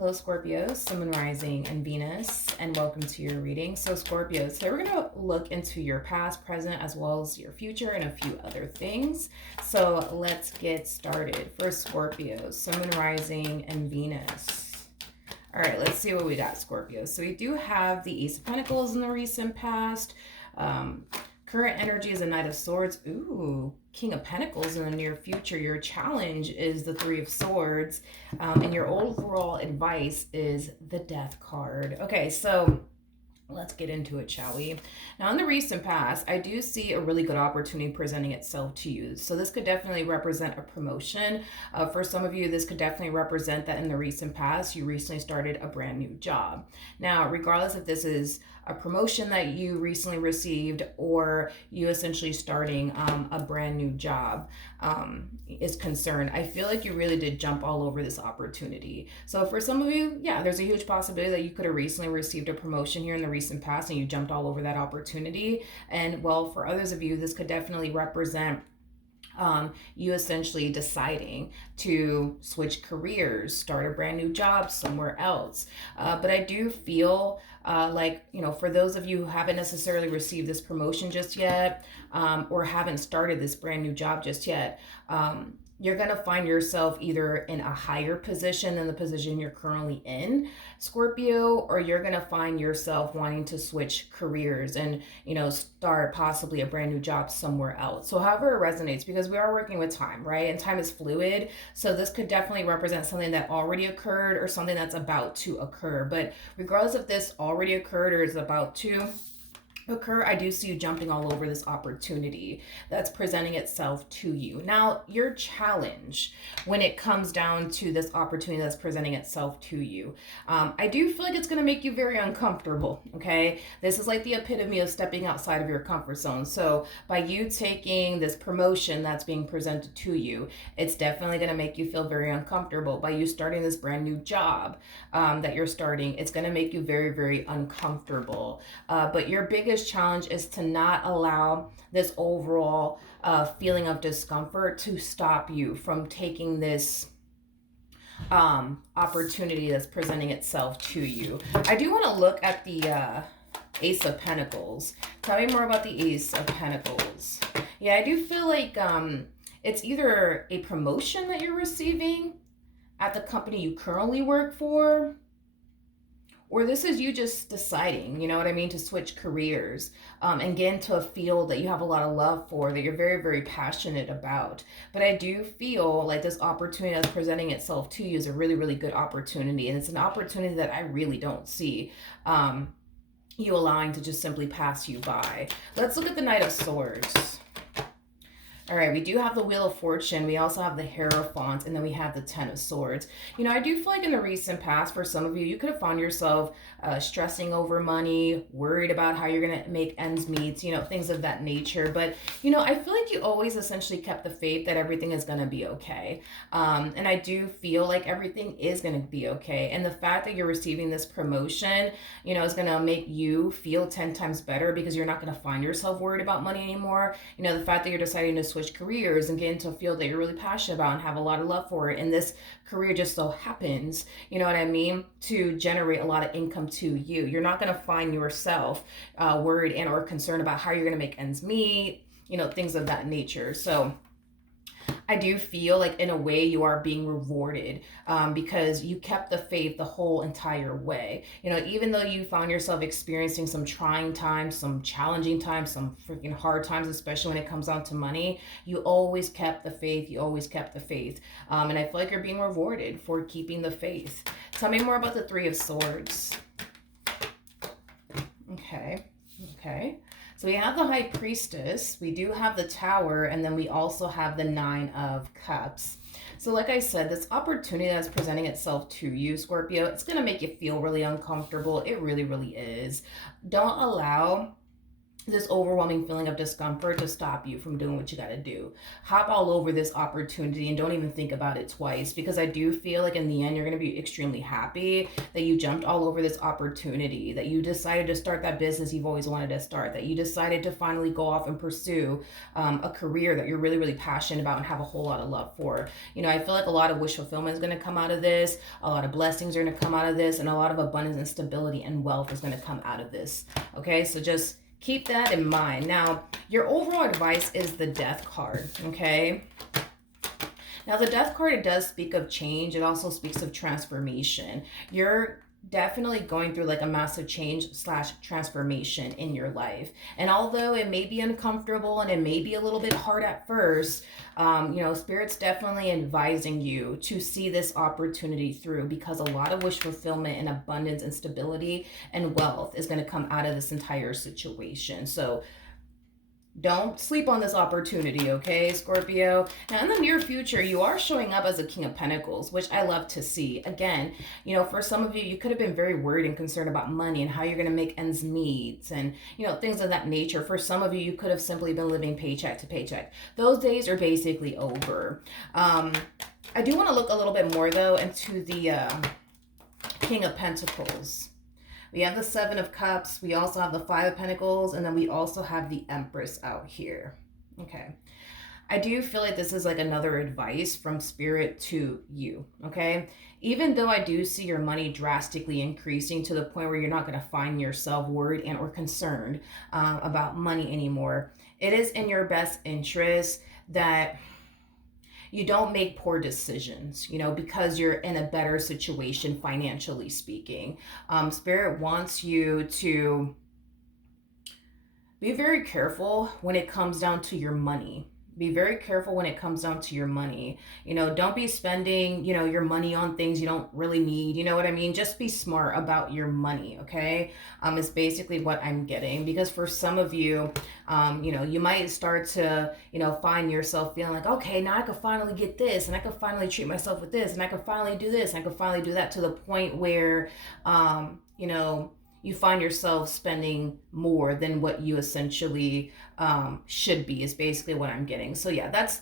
Hello, Scorpio, Sun, Moon, Rising, and Venus, and welcome to your reading. So, Scorpio, today we're going to look into your past, present, as well as your future and a few other things. So, let's get started. For Scorpio, Sun, Moon, Rising, and Venus. All right, let's see what we got, Scorpio. So, we do have the Ace of Pentacles in the recent past. Current energy is a Knight of Swords. Ooh, King of Pentacles in the near future. Your challenge is the Three of Swords. And your overall advice is the Death card. Okay, so let's get into it, shall we? Now, in the recent past, I do see a really good opportunity presenting itself to you. So this could definitely represent a promotion. For some of you, this could definitely represent that in the recent past, you recently started a brand new job. Now, regardless if this is a promotion that you recently received or you essentially starting a brand new job is concerned, I feel like you really did jump all over this opportunity. So for some of you, yeah, there's a huge possibility that you could have recently received a promotion here in the recent past and you jumped all over that opportunity. And well, for others of you, this could definitely represent you essentially deciding to switch careers, start a brand new job somewhere else. But I do feel like, you know, for those of you who haven't necessarily received this promotion just yet, or haven't started this brand new job just yet, you're going to find yourself either in a higher position than the position you're currently in, Scorpio, or you're going to find yourself wanting to switch careers and, you know, start possibly a brand new job somewhere else. So however it resonates, because we are working with time, right? And time is fluid. So this could definitely represent something that already occurred or something that's about to occur. But regardless if this already occurred or is about to occur, I do see you jumping all over this opportunity that's presenting itself to you. Now, your challenge when it comes down to this opportunity that's presenting itself to you, I do feel like it's going to make you very uncomfortable, okay? This is like the epitome of stepping outside of your comfort zone. So by you taking this promotion that's being presented to you, it's definitely going to make you feel very uncomfortable. By you starting this brand new job that you're starting, it's going to make you very, very uncomfortable. But your biggest challenge is to not allow this overall feeling of discomfort to stop you from taking this opportunity that's presenting itself to you. I do want to look at the Ace of Pentacles. Tell me more about the Ace of Pentacles. Yeah, I do feel like it's either a promotion that you're receiving at the company you currently work for, or this is you just deciding, you know what I mean, to switch careers and get into a field that you have a lot of love for, that you're very, very passionate about. But I do feel like this opportunity that's presenting itself to you is a really, really good opportunity. And it's an opportunity that I really don't see you allowing to just simply pass you by. Let's look at the Knight of Swords. All right, we do have the Wheel of Fortune. We also have the Hierophant, and then we have the Ten of Swords. You know, I do feel like in the recent past, for some of you, you could have found yourself stressing over money, worried about how you're going to make ends meet, you know, things of that nature. But, you know, I feel like you always essentially kept the faith that everything is going to be okay. And I do feel like everything is going to be okay. And the fact that you're receiving this promotion, you know, is going to make you feel 10 times better because you're not going to find yourself worried about money anymore. You know, the fact that you're deciding to switch careers and get into a field that you're really passionate about and have a lot of love for it, and this career just so happens, you know what I mean, to generate a lot of income to you. You're not going to find yourself worried and or concerned about how you're going to make ends meet, you know, things of that nature. So I do feel like in a way you are being rewarded because you kept the faith the whole entire way. You know, even though you found yourself experiencing some trying times, some challenging times, some freaking hard times, especially when it comes down to money, you always kept the faith. You always kept the faith. And I feel like you're being rewarded for keeping the faith. Tell me more about the Three of Swords. Okay. So we have the High Priestess, we do have the Tower, and then we also have the Nine of Cups. So like I said, this opportunity that's presenting itself to you, Scorpio, it's going to make you feel really uncomfortable. It really, really is. Don't allow this overwhelming feeling of discomfort to stop you from doing what you got to do. Hop all over this opportunity and don't even think about it twice, because I do feel like in the end you're going to be extremely happy that you jumped all over this opportunity, that you decided to start that business you've always wanted to start, that you decided to finally go off and pursue a career that you're really, really passionate about and have a whole lot of love for. You know, I feel like a lot of wish fulfillment is going to come out of this, a lot of blessings are going to come out of this, and a lot of abundance and stability and wealth is going to come out of this. Okay, so just keep that in mind. Now, your overall advice is the Death card, okay? Now, the Death card, it does speak of change. It also speaks of transformation. You're definitely going through like a massive change slash transformation in your life. And although it may be uncomfortable and it may be a little bit hard at first, you know, Spirit's definitely advising you to see this opportunity through, because a lot of wish fulfillment and abundance and stability and wealth is going to come out of this entire situation. So don't sleep on this opportunity, okay, Scorpio? Now, in the near future, you are showing up as a King of Pentacles, which I love to see. Again, you know, for some of you, you could have been very worried and concerned about money and how you're going to make ends meet and, you know, things of that nature. For some of you, you could have simply been living paycheck to paycheck. Those days are basically over. I do want to look a little bit more, though, into the King of Pentacles. We have the Seven of Cups. We also have the Five of Pentacles. And then we also have the Empress out here. Okay. I do feel like this is like another advice from Spirit to you. Okay. Even though I do see your money drastically increasing to the point where you're not going to find yourself worried and or concerned about money anymore, it is in your best interest that you don't make poor decisions, you know, because you're in a better situation financially speaking. Spirit wants you to be very careful when it comes down to your money. Be very careful when it comes down to your money. You know, don't be spending, you know, your money on things you don't really need. You know what I mean? Just be smart about your money, okay? Is basically what I'm getting. Because for some of you, you know, you might start to, you know, find yourself feeling like, okay, now I can finally get this, and I can finally treat myself with this, and I can finally do this, and I can finally do that, to the point where, you know, you find yourself spending more than what you essentially should be, is basically what I'm getting. So yeah, that's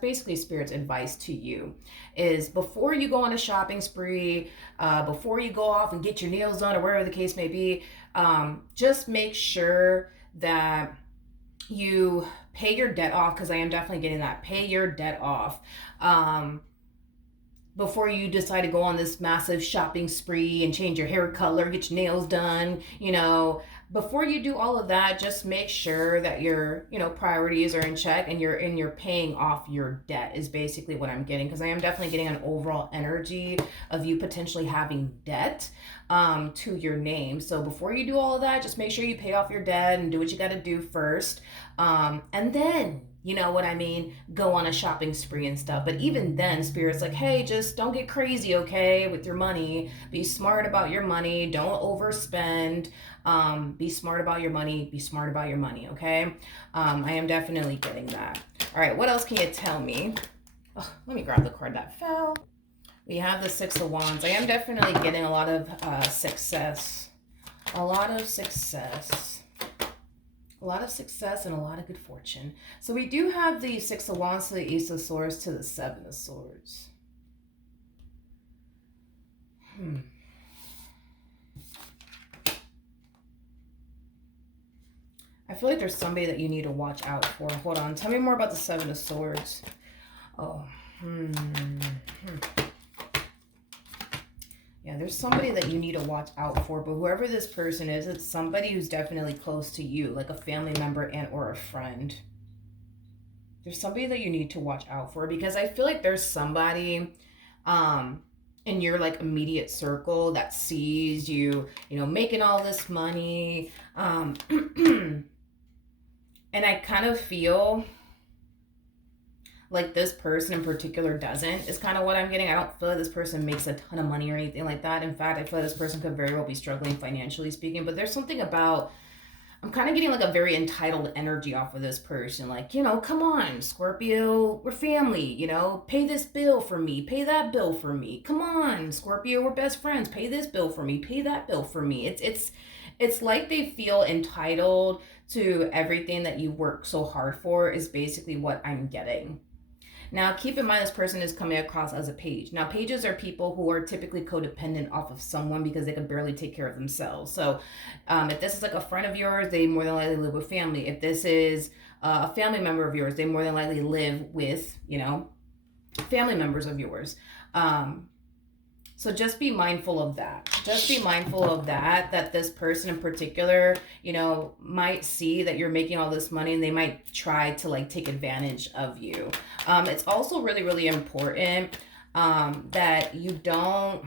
basically Spirit's advice to you, is before you go on a shopping spree, before you go off and get your nails done or wherever the case may be, just make sure that you pay your debt off, because I am definitely getting that. Pay your debt off. Before you decide to go on this massive shopping spree and change your hair color, get your nails done, you know, before you do all of that, just make sure that your, you know, priorities are in check, and you're paying off your debt, is basically what I'm getting, because I am definitely getting an overall energy of you potentially having debt to your name. So before you do all of that, just make sure you pay off your debt and do what you got to do first, and then, you know what I mean, go on a shopping spree and stuff. But even then, Spirit's like, hey, just don't get crazy, okay, with your money. Be smart about your money. Don't overspend. Be smart about your money. Be smart about your money, okay? I am definitely getting that. All right, what else can you tell me? Oh, let me grab the card that fell. We have the Six of Wands. I am definitely getting a lot of success. A lot of success. A lot of success and a lot of good fortune. So we do have the Six of Wands to the Ace of Swords to the Seven of Swords. I feel like there's somebody that you need to watch out for. Hold on. Tell me more about the Seven of Swords. Oh. Yeah, there's somebody that you need to watch out for, but whoever this person is, it's somebody who's definitely close to you, like a family member and or a friend. There's somebody that you need to watch out for, because I feel like there's somebody in your like immediate circle that sees you, you know, making all this money. And I kind of feel like this person in particular doesn't, is kind of what I'm getting. I don't feel like this person makes a ton of money or anything like that. In fact, I feel like this person could very well be struggling financially speaking, but there's something about, I'm kind of getting like a very entitled energy off of this person. Like, you know, come on, Scorpio, we're family, you know, pay this bill for me, pay that bill for me. Come on, Scorpio, we're best friends. Pay this bill for me, pay that bill for me. It's like they feel entitled to everything that you work so hard for, is basically what I'm getting. Now, keep in mind this person is coming across as a page. Now, pages are people who are typically codependent off of someone because they can barely take care of themselves. So, if this is like a friend of yours, they more than likely live with family. If this is a family member of yours, they more than likely live with, family members of yours. Um, so just be mindful of that. Just be mindful of that this person in particular, might see that you're making all this money and they might try to like take advantage of you. It's also really, really important that you don't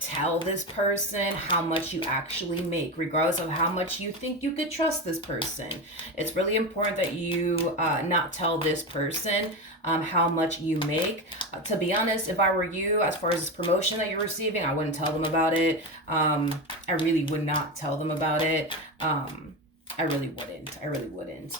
tell this person how much you actually make, regardless of how much you think you could trust this person. It's really important that you not tell this person how much you make. To be honest, if I were you, as far as this promotion that you're receiving, I wouldn't tell them about it. I really would not tell them about it. I really wouldn't. I really wouldn't.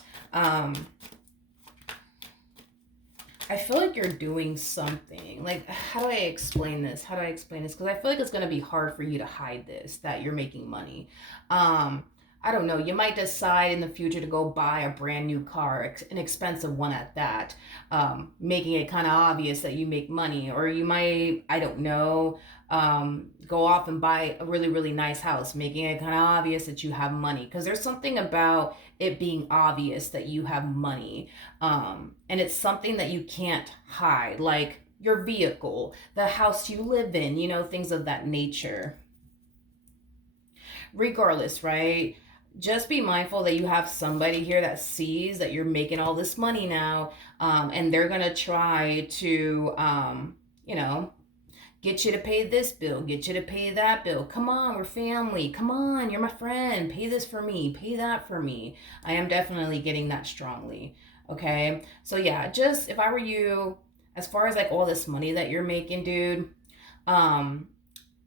I feel like you're doing something. Like, how do I explain this? Because I feel like it's going to be hard for you to hide this, that you're making money. I don't know. You might decide in the future to go buy a brand new car, an expensive one at that, making it kind of obvious that you make money. Or you might, I don't know, go off and buy a really, really nice house, making it kind of obvious that you have money. Because there's something about it being obvious that you have money. And it's something that you can't hide, like your vehicle, the house you live in, things of that nature. Regardless, right? Just be mindful that you have somebody here that sees that you're making all this money now, and they're gonna try to, get you to pay this bill, get you to pay that bill. Come on, we're family. Come on, you're my friend. Pay this for me, pay that for me. I am definitely getting that strongly. Okay, so yeah, just if I were you, as far as like all this money that you're making, dude, um,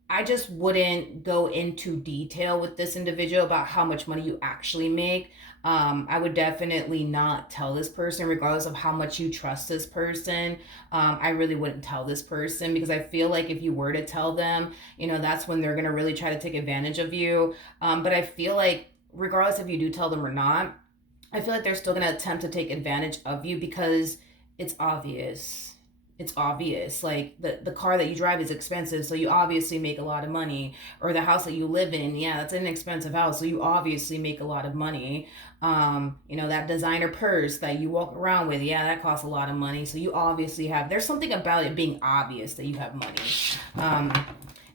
I just wouldn't go into detail with this individual about how much money you actually make. I would definitely not tell this person, regardless of how much you trust this person. I really wouldn't tell this person because I feel like if you were to tell them, that's when they're going to really try to take advantage of you. But I feel like, regardless if you do tell them or not, I feel like they're still going to attempt to take advantage of you because it's obvious. It's obvious. Like the car that you drive is expensive, so you obviously make a lot of money. Or the house that you live in, yeah, that's an expensive house, so you obviously make a lot of money. That designer purse that you walk around with, yeah, that costs a lot of money. So you obviously have, there's something about it being obvious that you have money.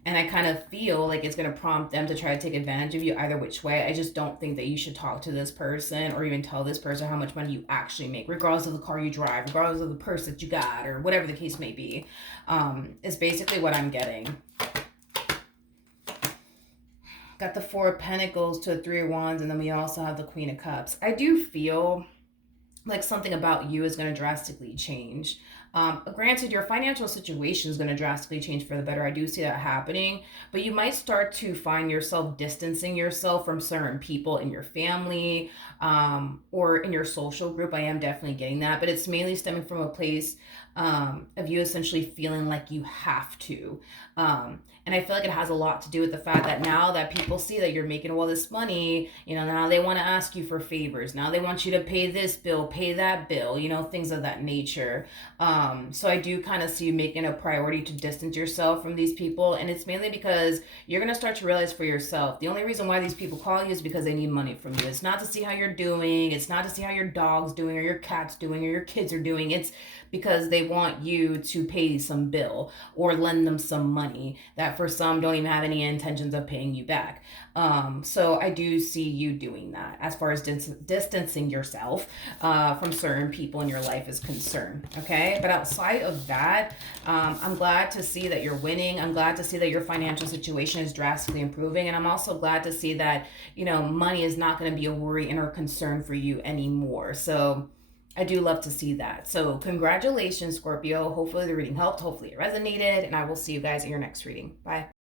And I kind of feel like it's going to prompt them to try to take advantage of you either which way. I just don't think that you should talk to this person or even tell this person how much money you actually make, regardless of the car you drive, regardless of the purse that you got, or whatever the case may be. Is basically what I'm getting. Got the Four of Pentacles to the Three of Wands, and then we also have the Queen of Cups. I do feel like something about you is going to drastically change. Granted, your financial situation is going to drastically change for the better. I do see that happening, but you might start to find yourself distancing yourself from certain people in your family, or in your social group. I am definitely getting that, but it's mainly stemming from a place of you essentially feeling like you have to. And I feel like it has a lot to do with the fact that now that people see that you're making all this money, now they want to ask you for favors. Now they want you to pay this bill, pay that bill, things of that nature. So I do kind of see you making a priority to distance yourself from these people. And it's mainly because you're going to start to realize for yourself, the only reason why these people call you is because they need money from you. It's not to see how you're doing. It's not to see how your dog's doing or your cat's doing or your kids are doing. It's because they want you to pay some bill or lend them some money that for some don't even have any intentions of paying you back. So I do see you doing that as far as distancing yourself from certain people in your life is concerned. Okay, but outside of that, I'm glad to see that you're winning. I'm glad to see that your financial situation is drastically improving, and I'm also glad to see that money is not going to be a worry and or concern for you anymore. So I do love to see that. So congratulations, Scorpio. Hopefully the reading helped. Hopefully it resonated. And I will see you guys in your next reading. Bye.